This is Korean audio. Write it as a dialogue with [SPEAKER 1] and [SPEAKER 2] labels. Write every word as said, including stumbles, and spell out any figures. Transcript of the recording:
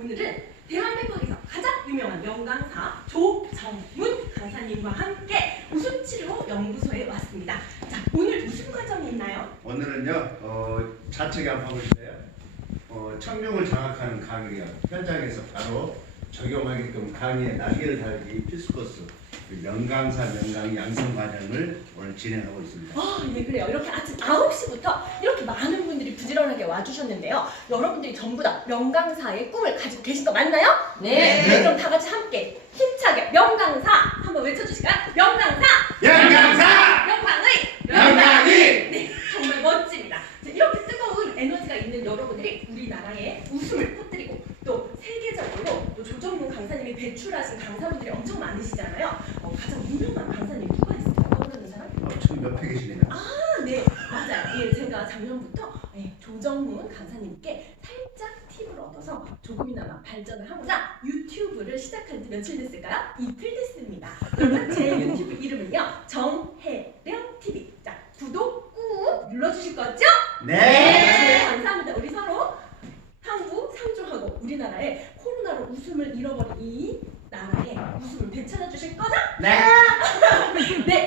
[SPEAKER 1] 오늘은 대한민국에서 가장 유명한 명강사 조정문 강사님과 함께 웃음치료 연구소에 왔습니다. 자, 오늘 무슨 과정이 있나요?
[SPEAKER 2] 오늘은요, 어, 좌측에 한번 보실래요? 어, 청룡을 장악하는 강의요. 현장에서 바로 적용하게끔 강의에 날개를 달기 필수 코스 그 명강사 명강 양성 과정을 오늘 진행하고 있습니다.
[SPEAKER 1] 아, 네, 그래요. 이렇게 아침 아홉 시부터 이렇게 많은 분들이 부지런하게 와주셨는데요. 여러분들이 전부 다 명강사의 꿈을 가지고 계신 거 맞나요?
[SPEAKER 3] 네.
[SPEAKER 1] 네, 그럼 다 같이 함께 힘차게 명강사 한번 외쳐주실까요? 명강사!
[SPEAKER 2] 명강사!
[SPEAKER 1] 명강의!
[SPEAKER 2] 명강의!
[SPEAKER 1] 네, 정말 멋집니다. 자, 이렇게 뜨거운 에너지가 있는 여러분들이 우리나라에 웃음을 퍼뜨리고 또 세계적으로 또 조정문 강사님이 배출하신 강사분들이 엄청 많으시잖아요. 어, 가장 유명한 강사님 누가 있을까요? 떠오르는 사람?
[SPEAKER 2] 어, 총 몇회 계시네요.
[SPEAKER 1] 아, 네, 맞아요. 예, 제가 작년부터 예, 조정문 강사님께 살짝 팁을 얻어서 조금이나마 발전을 하고자 유튜브를 시작한 지 며칠 됐을까요? 이틀 됐습니다. 여러분, 제 유튜브 이름은요, 정혜령 티비. 자, 구독 꾹 눌러주실 거죠?
[SPEAKER 2] 네.
[SPEAKER 1] 네, 감사합니다. 우리 서로 상부 상조하고 우리나라의 코로나로 웃음을 잃어버린 이 나라에 웃음을 되찾아 주실 거죠?
[SPEAKER 2] 네.
[SPEAKER 1] 네,